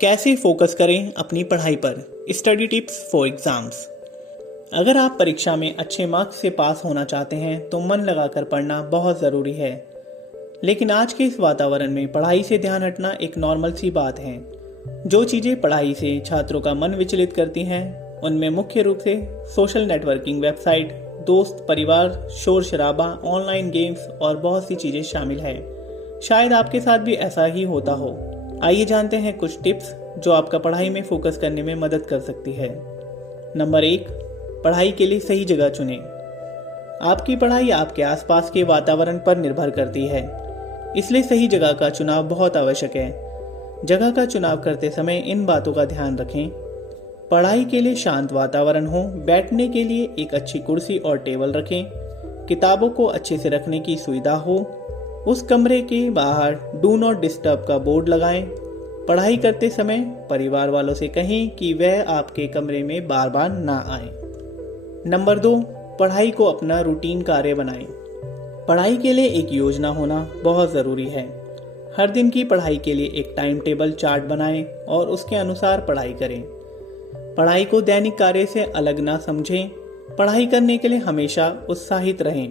कैसे फोकस करें अपनी पढ़ाई पर, स्टडी टिप्स फॉर एग्जाम्स। अगर आप परीक्षा में अच्छे मार्क्स से पास होना चाहते हैं तो मन लगाकर पढ़ना बहुत ज़रूरी है। लेकिन आज के इस वातावरण में पढ़ाई से ध्यान हटना एक नॉर्मल सी बात है। जो चीज़ें पढ़ाई से छात्रों का मन विचलित करती हैं उनमें मुख्य रूप से सोशल नेटवर्किंग वेबसाइट, दोस्त, परिवार, शोर शराबा, ऑनलाइन गेम्स और बहुत सी चीज़ें शामिल है। शायद आपके साथ भी ऐसा ही होता हो। आइए जानते हैं कुछ टिप्स जो आपका पढ़ाई में फोकस करने में मदद कर सकती है। नंबर 1, पढ़ाई के लिए सही जगह चुनें। आपकी पढ़ाई आपके आसपास के वातावरण पर निर्भर करती है, इसलिए सही जगह का चुनाव बहुत आवश्यक है। जगह का चुनाव करते समय इन बातों का ध्यान रखें। पढ़ाई के लिए शांत वातावरण हो, बैठने के लिए एक अच्छी कुर्सी और टेबल रखें, किताबों को अच्छे से रखने की सुविधा हो, उस कमरे के बाहर डू नॉट डिस्टर्ब का बोर्ड लगाएं। पढ़ाई करते समय परिवार वालों से कहें कि वह आपके कमरे में बार बार ना आए। नंबर 2, पढ़ाई को अपना रूटीन कार्य बनाएं। पढ़ाई के लिए एक योजना होना बहुत ज़रूरी है। हर दिन की पढ़ाई के लिए एक टाइम टेबल चार्ट बनाएं और उसके अनुसार पढ़ाई करें। पढ़ाई को दैनिक कार्य से अलग ना समझें। पढ़ाई करने के लिए हमेशा उत्साहित रहें।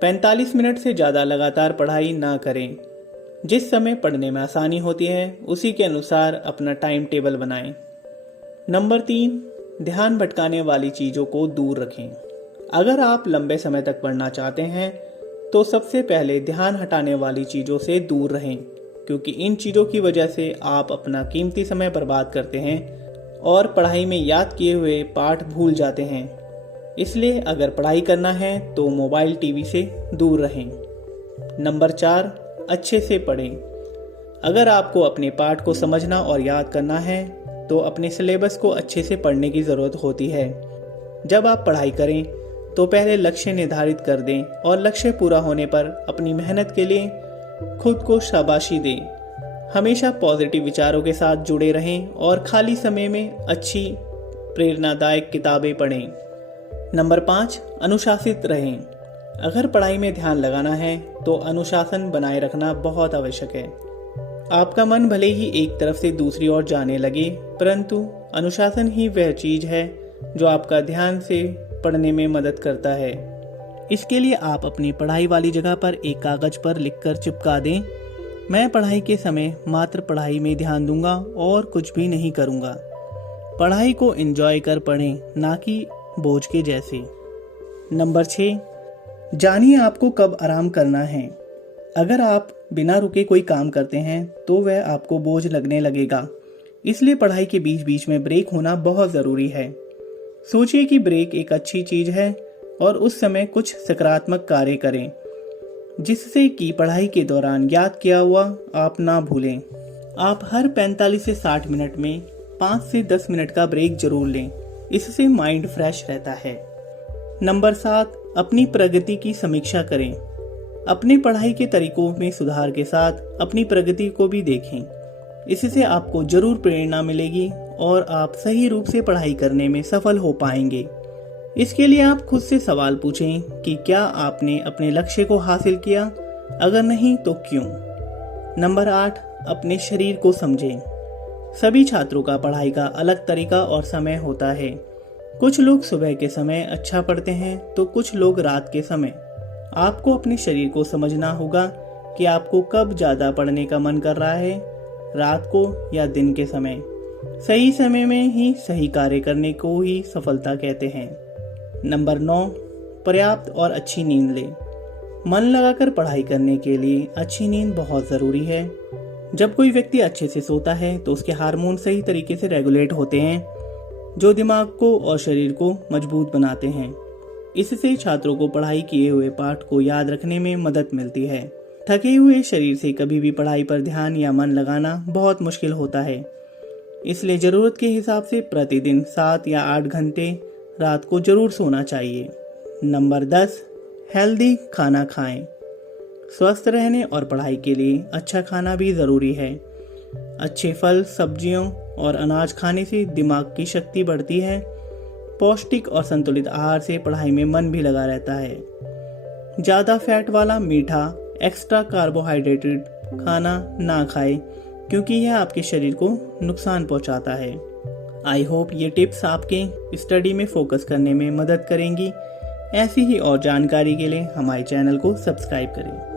45 मिनट से ज़्यादा लगातार पढ़ाई ना करें। जिस समय पढ़ने में आसानी होती है उसी के अनुसार अपना टाइम टेबल बनाएं। नंबर 3, ध्यान भटकाने वाली चीज़ों को दूर रखें। अगर आप लंबे समय तक पढ़ना चाहते हैं तो सबसे पहले ध्यान हटाने वाली चीज़ों से दूर रहें, क्योंकि इन चीज़ों की वजह से आप अपना कीमती समय बर्बाद करते हैं और पढ़ाई में याद किए हुए पाठ भूल जाते हैं। इसलिए अगर पढ़ाई करना है तो मोबाइल, टीवी से दूर रहें। नंबर 4, अच्छे से पढ़ें। अगर आपको अपने पाठ को समझना और याद करना है तो अपने सिलेबस को अच्छे से पढ़ने की ज़रूरत होती है। जब आप पढ़ाई करें तो पहले लक्ष्य निर्धारित कर दें और लक्ष्य पूरा होने पर अपनी मेहनत के लिए खुद को शाबाशी दें। हमेशा पॉजिटिव विचारों के साथ जुड़े रहें और खाली समय में अच्छी प्रेरणादायक किताबें पढ़ें। नंबर 5, अनुशासित रहें। अगर पढ़ाई में ध्यान लगाना है तो अनुशासन बनाए रखना बहुत आवश्यक है। आपका मन भले ही एक तरफ से दूसरी ओर जाने लगे, परंतु अनुशासन ही वह चीज़ है जो आपका ध्यान से पढ़ने में मदद करता है। इसके लिए आप अपनी पढ़ाई वाली जगह पर एक कागज पर लिखकर चिपका दें, मैं पढ़ाई के समय मात्र पढ़ाई में ध्यान दूंगा और कुछ भी नहीं करूंगा। पढ़ाई को एंजॉय कर पढ़ें, ना कि बोझ के जैसे। नंबर 6, जानिए आपको कब आराम करना है। अगर आप बिना रुके कोई काम करते हैं तो वह आपको बोझ लगने लगेगा। इसलिए पढ़ाई के बीच बीच में ब्रेक होना बहुत ज़रूरी है। सोचिए कि ब्रेक एक अच्छी चीज़ है और उस समय कुछ सकारात्मक कार्य करें, जिससे कि पढ़ाई के दौरान याद किया हुआ आप ना भूलें। आप हर 45 से 60 मिनट में 5 से 10 मिनट का ब्रेक जरूर लें, इससे माइंड फ्रेश रहता है। नंबर 7, अपनी प्रगति की समीक्षा करें। अपनी पढ़ाई के तरीकों में सुधार के साथ अपनी प्रगति को भी देखें। इससे आपको जरूर प्रेरणा मिलेगी और आप सही रूप से पढ़ाई करने में सफल हो पाएंगे। इसके लिए आप खुद से सवाल पूछें कि क्या आपने अपने लक्ष्य को हासिल किया, अगर नहीं तो क्यों। नंबर 8, अपने शरीर को समझें। सभी छात्रों का पढ़ाई का अलग तरीका और समय होता है। कुछ लोग सुबह के समय अच्छा पढ़ते हैं तो कुछ लोग रात के समय। आपको अपने शरीर को समझना होगा कि आपको कब ज़्यादा पढ़ने का मन कर रहा है, रात को या दिन के समय। सही समय में ही सही कार्य करने को ही सफलता कहते हैं। नंबर 9, पर्याप्त और अच्छी नींद लें। मन लगाकर पढ़ाई करने के लिए अच्छी नींद बहुत ज़रूरी है। जब कोई व्यक्ति अच्छे से सोता है तो उसके हार्मोन सही तरीके से रेगुलेट होते हैं, जो दिमाग को और शरीर को मजबूत बनाते हैं। इससे छात्रों को पढ़ाई किए हुए पाठ को याद रखने में मदद मिलती है। थके हुए शरीर से कभी भी पढ़ाई पर ध्यान या मन लगाना बहुत मुश्किल होता है। इसलिए ज़रूरत के हिसाब से प्रतिदिन 7 या 8 घंटे रात को जरूर सोना चाहिए। नंबर 10, हेल्दी खाना खाएं। स्वस्थ रहने और पढ़ाई के लिए अच्छा खाना भी ज़रूरी है। अच्छे फल, सब्जियों और अनाज खाने से दिमाग की शक्ति बढ़ती है। पौष्टिक और संतुलित आहार से पढ़ाई में मन भी लगा रहता है। ज़्यादा फैट वाला, मीठा, एक्स्ट्रा कार्बोहाइड्रेटेड खाना ना खाएं, क्योंकि यह आपके शरीर को नुकसान पहुंचाता है। आई होप ये टिप्स आपके स्टडी में फोकस करने में मदद करेंगी। ऐसी ही और जानकारी के लिए हमारे चैनल को सब्सक्राइब करें।